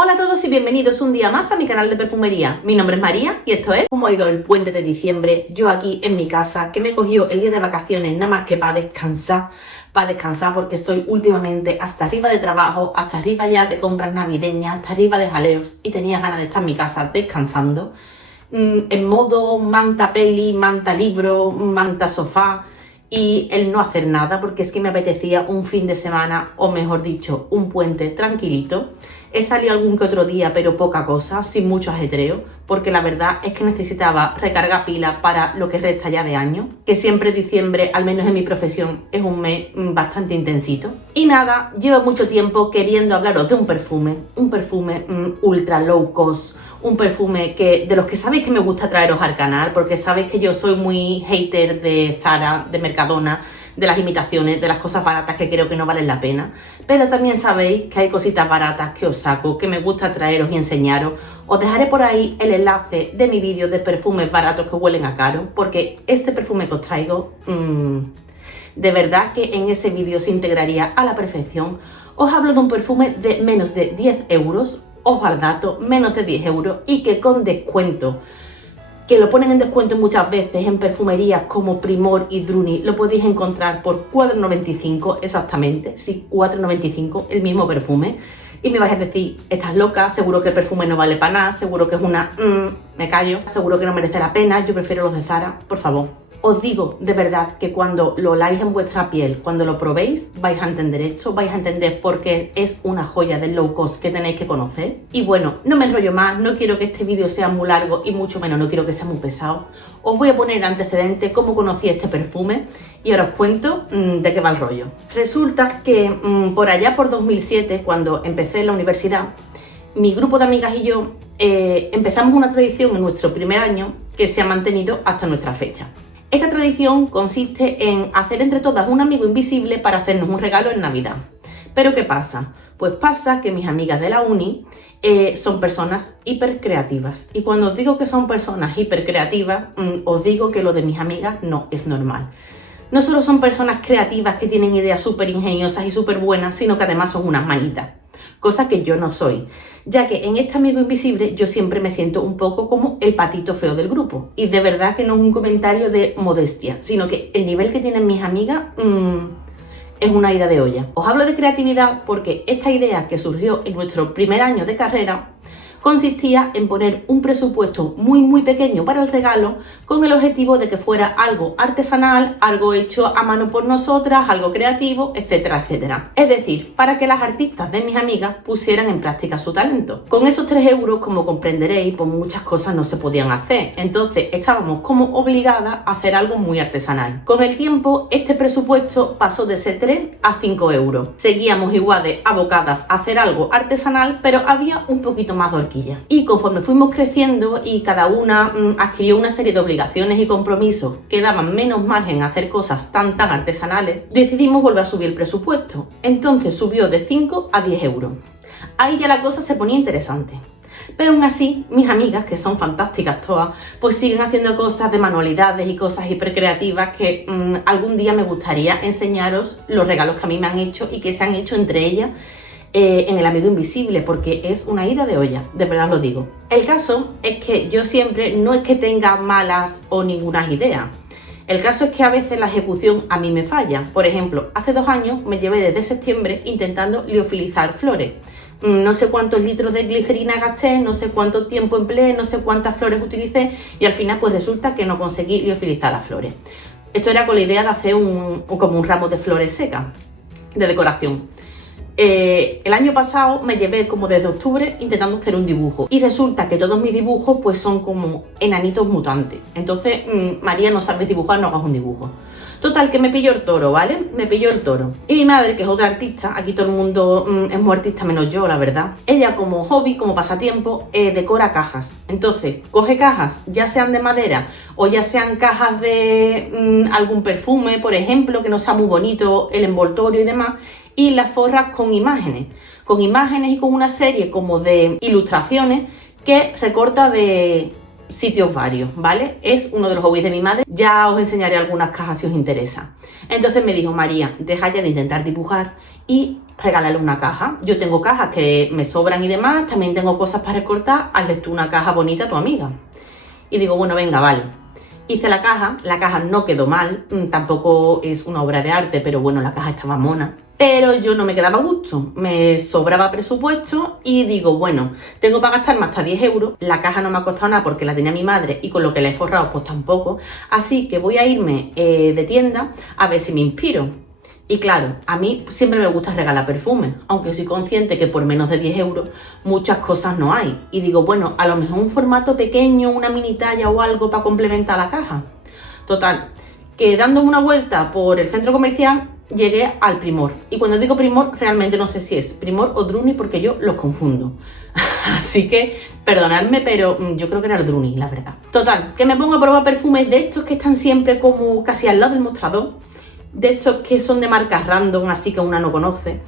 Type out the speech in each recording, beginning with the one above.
Hola a todos y bienvenidos un día más a mi canal de perfumería. Mi nombre es María y esto es cómo ha ido el puente de diciembre. Yo aquí en mi casa, que me he cogido el día de vacaciones nada más que para descansar porque estoy últimamente hasta arriba de trabajo, hasta arriba ya de compras navideñas, hasta arriba de jaleos y tenía ganas de estar en mi casa descansando. En modo manta peli, manta libro, manta sofá y el no hacer nada porque es que me apetecía un fin de semana o mejor dicho un puente tranquilito. He salido algún que otro día pero poca cosa, sin mucho ajetreo, porque la verdad es que necesitaba recargar pilas para lo que resta ya de año, que siempre diciembre, al menos en mi profesión, es un mes bastante intensito. Y nada, llevo mucho tiempo queriendo hablaros de un perfume ultra low cost, un perfume que de los que sabéis que me gusta traeros al canal, porque sabéis que yo soy muy hater de Zara, de Mercadona, de las imitaciones, de las cosas baratas que creo que no valen la pena, pero también sabéis que hay cositas baratas que os saco, que me gusta traeros y enseñaros. Os dejaré por ahí el enlace de mi vídeo de perfumes baratos que huelen a caro, porque este perfume que os traigo, de verdad que en ese vídeo se integraría a la perfección. Os hablo de un perfume de menos de 10 euros, ojo al dato, menos de 10 euros y que con descuento, que lo ponen en descuento muchas veces en perfumerías como Primor y Druni, lo podéis encontrar por 4,95 exactamente, sí, 4,95 el mismo perfume. Y me vais a decir, estás loca, seguro que el perfume no vale para nada, seguro que es una... me callo, seguro que no merece la pena, yo prefiero los de Zara, por favor. Os digo de verdad que cuando lo oláis en vuestra piel, cuando lo probéis, vais a entender esto, vais a entender por qué es una joya del low cost que tenéis que conocer. Y bueno, no me enrollo más, no quiero que este vídeo sea muy largo y mucho menos no quiero que sea muy pesado. Os voy a poner antecedente cómo conocí este perfume y ahora os cuento de qué va el rollo. Resulta que por allá por 2007, cuando empecé en la universidad, mi grupo de amigas y yo empezamos una tradición en nuestro primer año que se ha mantenido hasta nuestra fecha. Esta tradición consiste en hacer entre todas un amigo invisible para hacernos un regalo en Navidad. ¿Pero qué pasa? Pues pasa que mis amigas de la uni son personas hipercreativas. Y cuando os digo que son personas hipercreativas, os digo que lo de mis amigas no es normal. No solo son personas creativas que tienen ideas súper ingeniosas y súper buenas, sino que además son unas manitas. Cosa que yo no soy, ya que en este amigo invisible yo siempre me siento un poco como el patito feo del grupo. Y de verdad que no es un comentario de modestia, sino que el nivel que tienen mis amigas es una ida de olla. Os hablo de creatividad porque esta idea que surgió en nuestro primer año de carrera consistía en poner un presupuesto muy pequeño para el regalo con el objetivo de que fuera algo artesanal, algo hecho a mano por nosotras, algo creativo, etcétera, etcétera. Es decir, para que las artistas de mis amigas pusieran en práctica su talento. Con esos 3 euros, como comprenderéis, pues muchas cosas no se podían hacer. Entonces estábamos como obligadas a hacer algo muy artesanal. Con el tiempo, este presupuesto pasó de ser 3 a 5 euros. Seguíamos igual de abocadas a hacer algo artesanal, pero había un poquito más de horquilla. Y conforme fuimos creciendo y cada una adquirió una serie de obligaciones y compromisos que daban menos margen a hacer cosas tan artesanales, decidimos volver a subir el presupuesto. Entonces subió de 5 a 10 euros. Ahí ya la cosa se ponía interesante. Pero aún así, mis amigas, que son fantásticas todas, pues siguen haciendo cosas de manualidades y cosas hipercreativas que algún día me gustaría enseñaros los regalos que a mí me han hecho y que se han hecho entre ellas en el amigo invisible, porque es una ida de olla, de verdad os lo digo. El caso es que yo siempre, no es que tenga malas o ninguna idea. El caso es que a veces la ejecución a mí me falla. Por ejemplo, hace 2 años me llevé desde septiembre intentando liofilizar flores. No sé cuántos litros de glicerina gasté, no sé cuánto tiempo empleé, no sé cuántas flores utilicé y al final pues resulta que no conseguí liofilizar las flores. Esto era con la idea de hacer como un ramo de flores secas de decoración. El año pasado me llevé como desde octubre intentando hacer un dibujo y resulta que todos mis dibujos pues son como enanitos mutantes. Entonces, María, no sabes dibujar, no hagas un dibujo. Total, que me pilló el toro, ¿vale? Me pilló el toro. Y mi madre, que es otra artista, aquí todo el mundo es muy artista menos yo, la verdad. Ella como hobby, como pasatiempo, decora cajas. Entonces, coge cajas, ya sean de madera o ya sean cajas de algún perfume, por ejemplo, que no sea muy bonito el envoltorio y demás, y las forras con imágenes y con una serie como de ilustraciones que recorta de sitios varios, ¿vale? Es uno de los hobbies de mi madre. Ya os enseñaré algunas cajas si os interesa. Entonces me dijo, María, deja ya de intentar dibujar y regálale una caja. Yo tengo cajas que me sobran y demás, también tengo cosas para recortar, hazle tú una caja bonita a tu amiga. Y digo, bueno, venga, vale. Hice la caja no quedó mal, tampoco es una obra de arte, pero bueno, la caja estaba mona. Pero yo no me quedaba a gusto, me sobraba presupuesto y digo, bueno, tengo para gastarme hasta 10 euros, la caja no me ha costado nada porque la tenía mi madre y con lo que le he forrado pues tampoco, así que voy a irme de tienda a ver si me inspiro. Y claro, a mí siempre me gusta regalar perfumes, aunque soy consciente que por menos de 10 euros muchas cosas no hay. Y digo, bueno, a lo mejor un formato pequeño, una mini talla o algo para complementar la caja. Total, que dándome una vuelta por el centro comercial llegué al Primor. Y cuando digo Primor, realmente no sé si es Primor o Druni porque yo los confundo. Así que perdonadme, pero yo creo que era el Druni, la verdad. Total, que me pongo a probar perfumes de estos que están siempre como casi al lado del mostrador. De estos que son de marcas random, así que una no conoce.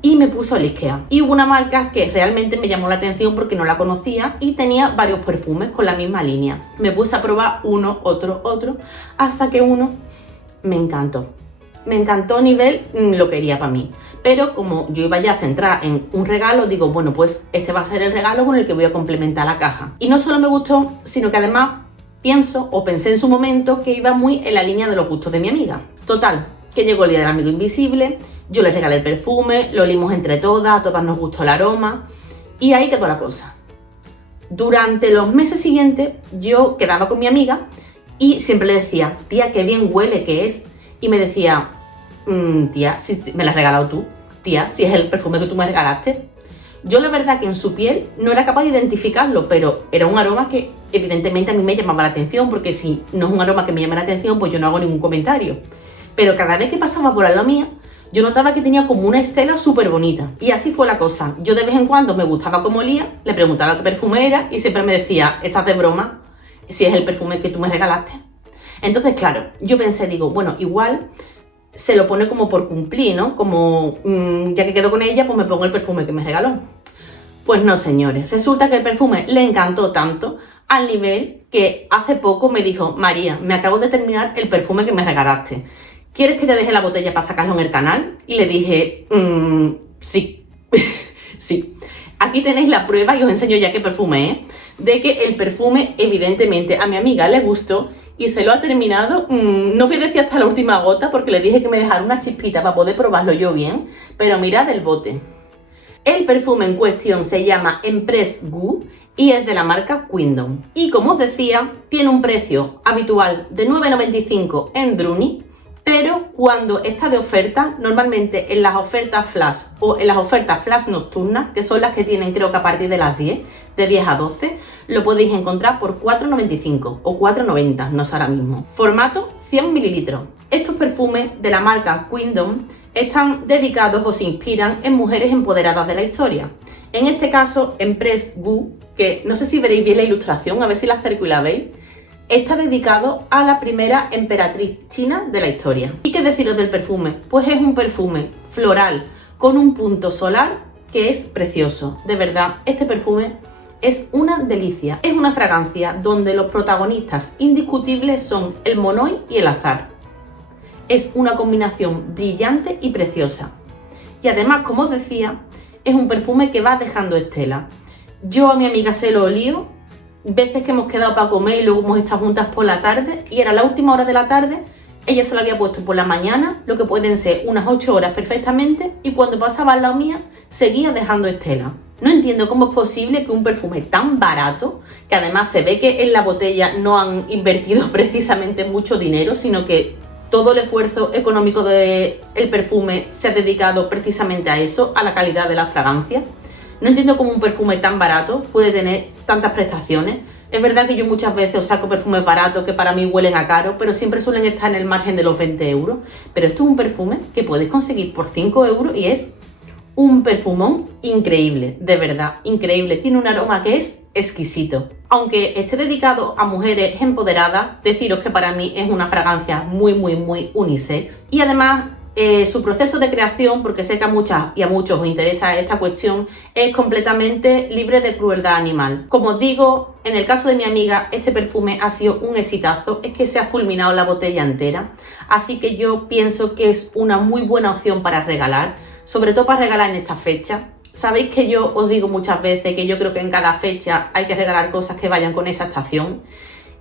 Y me puso a Ikea. Y hubo una marca que realmente me llamó la atención porque no la conocía y tenía varios perfumes con la misma línea. Me puse a probar uno, otro, hasta que uno me encantó. Me encantó a nivel, lo quería para mí. Pero como yo iba ya a centrar en un regalo, digo, bueno, pues este va a ser el regalo con el que voy a complementar la caja. Y no solo me gustó, sino que además pensé en su momento que iba muy en la línea de los gustos de mi amiga. Total, que llegó el día del amigo invisible, yo le regalé el perfume, lo olimos entre todas, a todas nos gustó el aroma y ahí quedó la cosa. Durante los meses siguientes yo quedaba con mi amiga y siempre le decía, tía, qué bien huele que es. Y me decía, tía, si me la has regalado tú, tía, si es el perfume que tú me regalaste. Yo la verdad que en su piel no era capaz de identificarlo, pero era un aroma que evidentemente a mí me llamaba la atención, porque si no es un aroma que me llame la atención, pues yo no hago ningún comentario. Pero cada vez que pasaba por al lado mío, yo notaba que tenía como una estela súper bonita. Y así fue la cosa. Yo de vez en cuando me gustaba cómo olía, le preguntaba qué perfume era y siempre me decía, estás de broma, si es el perfume que tú me regalaste. Entonces, claro, yo pensé, digo, bueno, igual se lo pone como por cumplir, ¿no? Como ya que quedo con ella, pues me pongo el perfume que me regaló. Pues no, señores, resulta que el perfume le encantó tanto al nivel que hace poco me dijo, María, me acabo de terminar el perfume que me regalaste. ¿Quieres que te deje la botella para sacarlo en el canal? Y le dije, sí, sí. Aquí tenéis la prueba y os enseño ya qué perfume es, de que el perfume evidentemente a mi amiga le gustó y se lo ha terminado. No voy a decir hasta la última gota porque le dije que me dejara una chispita para poder probarlo yo bien, pero mirad el bote. El perfume en cuestión se llama Empress Gu y es de la marca Queendom. Y como os decía, tiene un precio habitual de 9,95 en Druni, pero cuando está de oferta, normalmente en las ofertas flash o en las ofertas flash nocturnas, que son las que tienen creo que a partir de las 10, de 10 a 12, lo podéis encontrar por 4,95 o 4,90, no sé ahora mismo. Formato 100 ml. Estos perfumes de la marca Queendom están dedicados o se inspiran en mujeres empoderadas de la historia. En este caso, Empress Gu, que no sé si veréis bien la ilustración, a ver si la acerco y la veis, está dedicado a la primera emperatriz china de la historia. ¿Y qué deciros del perfume? Pues es un perfume floral con un punto solar que es precioso. De verdad, este perfume es una delicia. Es una fragancia donde los protagonistas indiscutibles son el monoï y el azar. Es una combinación brillante y preciosa. Y además, como os decía, es un perfume que va dejando estela. Yo a mi amiga se lo olío, veces que hemos quedado para comer y luego hemos estado juntas por la tarde, y era la última hora de la tarde, ella se lo había puesto por la mañana, lo que pueden ser unas 8 horas perfectamente, y cuando pasaba al lado mía, seguía dejando estela. No entiendo cómo es posible que un perfume tan barato, que además se ve que en la botella no han invertido precisamente mucho dinero, sino que todo el esfuerzo económico del perfume se ha dedicado precisamente a eso, a la calidad de la fragancia. No entiendo cómo un perfume tan barato puede tener tantas prestaciones. Es verdad que yo muchas veces os saco perfumes baratos que para mí huelen a caro, pero siempre suelen estar en el margen de los 20 euros. Pero esto es un perfume que podéis conseguir por 5 euros y es un perfumón increíble, de verdad, increíble. Tiene un aroma que es exquisito. Aunque esté dedicado a mujeres empoderadas, deciros que para mí es una fragancia muy unisex. Y además su proceso de creación, porque sé que a muchas y a muchos os interesa esta cuestión, es completamente libre de crueldad animal. Como os digo, en el caso de mi amiga, este perfume ha sido un exitazo, es que se ha fulminado la botella entera, así que yo pienso que es una muy buena opción para regalar, sobre todo para regalar en esta fecha. Sabéis que yo os digo muchas veces que yo creo que en cada fecha hay que regalar cosas que vayan con esa estación.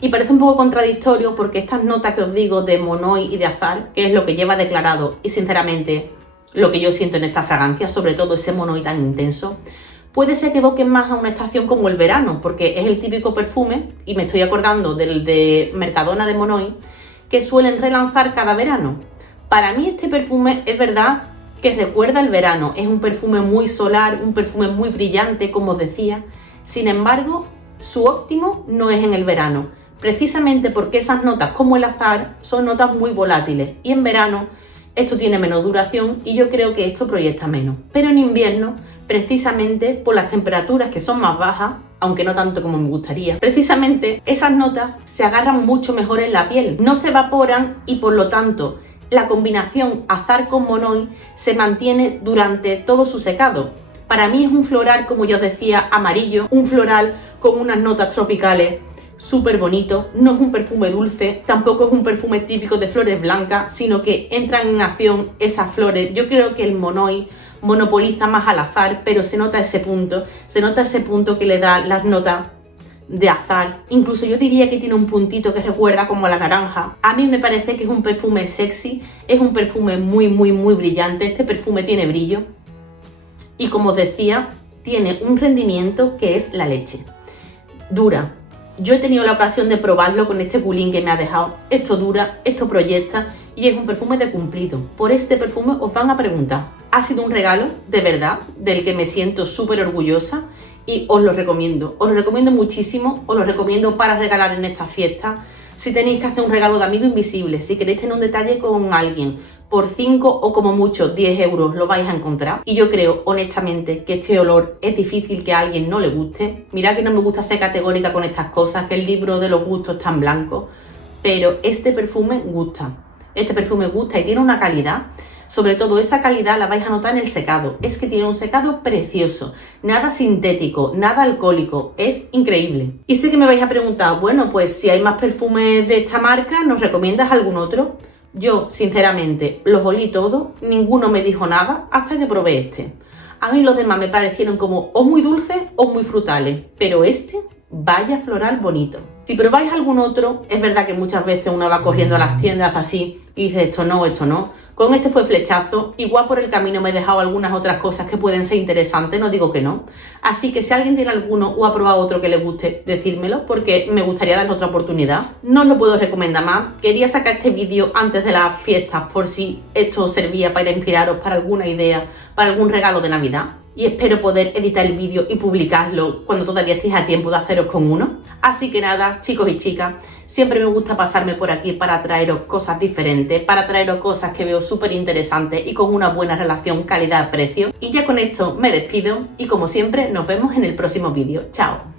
Y parece un poco contradictorio porque estas notas que os digo de monoï y de azar, que es lo que lleva declarado y sinceramente lo que yo siento en esta fragancia, sobre todo ese monoï tan intenso, puede ser que evoquen más a una estación como el verano, porque es el típico perfume, y me estoy acordando del de Mercadona de monoï, que suelen relanzar cada verano. Para mí este perfume es verdad que recuerda el verano, es un perfume muy solar, un perfume muy brillante, como os decía. Sin embargo, su óptimo no es en el verano, precisamente porque esas notas como el azar son notas muy volátiles y en verano esto tiene menos duración y yo creo que esto proyecta menos. Pero en invierno, precisamente por las temperaturas que son más bajas, aunque no tanto como me gustaría, precisamente esas notas se agarran mucho mejor en la piel, no se evaporan y por lo tanto la combinación azar con monoï se mantiene durante todo su secado. Para mí es un floral, como yo os decía, amarillo, un floral con unas notas tropicales súper bonito, no es un perfume dulce, tampoco es un perfume típico de flores blancas, sino que entran en acción esas flores. Yo creo que el monoï monopoliza más al azar, pero se nota ese punto que le da las notas de azar. Incluso yo diría que tiene un puntito que recuerda como a la naranja. A mí me parece que es un perfume sexy, es un perfume muy brillante, este perfume tiene brillo y como os decía, tiene un rendimiento que es la leche. Dura. Yo he tenido la ocasión de probarlo con este culín que me ha dejado. Esto dura, esto proyecta y es un perfume de cumplido. Por este perfume os van a preguntar. Ha sido un regalo, de verdad, del que me siento súper orgullosa y os lo recomiendo. Os lo recomiendo muchísimo, os lo recomiendo para regalar en estas fiestas. Si tenéis que hacer un regalo de amigo invisible, si queréis tener un detalle con alguien, por 5 o como mucho 10 euros lo vais a encontrar. Y yo creo, honestamente, que este olor es difícil que a alguien no le guste. Mirad que no me gusta ser categórica con estas cosas, que el libro de los gustos está en blanco, pero este perfume gusta. Este perfume gusta y tiene una calidad. Sobre todo esa calidad la vais a notar en el secado. Es que tiene un secado precioso, nada sintético, nada alcohólico, es increíble. Y sé que me vais a preguntar, bueno, pues si hay más perfumes de esta marca, ¿nos recomiendas algún otro? Yo, sinceramente, los olí todos, ninguno me dijo nada hasta que probé este. A mí los demás me parecieron como o muy dulces o muy frutales, pero este, vaya floral bonito. Si probáis algún otro, es verdad que muchas veces uno va corriendo a las tiendas así y dice esto no, esto no. Con este fue flechazo, igual por el camino me he dejado algunas otras cosas que pueden ser interesantes, no digo que no. Así que si alguien tiene alguno o ha probado otro que le guste, decírmelo, porque me gustaría darle otra oportunidad. No os lo puedo recomendar más. Quería sacar este vídeo antes de las fiestas por si esto os servía para inspiraros para alguna idea, para algún regalo de Navidad. Y espero poder editar el vídeo y publicarlo cuando todavía estéis a tiempo de haceros con uno. Así que nada, chicos y chicas, siempre me gusta pasarme por aquí para traeros cosas diferentes, para traeros cosas que veo súper interesantes y con una buena relación calidad-precio. Y ya con esto me despido y como siempre nos vemos en el próximo vídeo. ¡Chao!